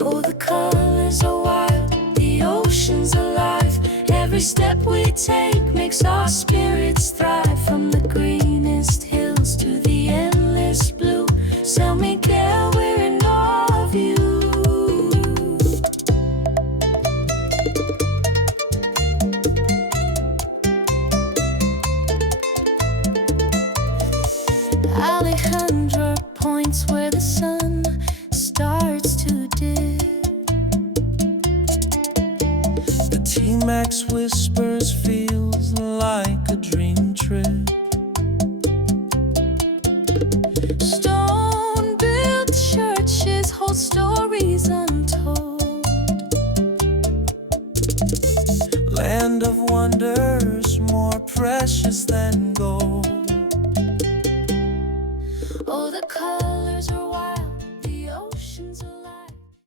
Oh, the colors are wild, the ocean's alive. Every step we take makes our spirits thrive. From the greenest hills to the endless blue, São Miguel, we're in awe of you. Alejandra points where the sun starts to dip. The TMax whispers feels like a dream trip. Stone-built churches hold stories untold. Land of wonders more precious than gold.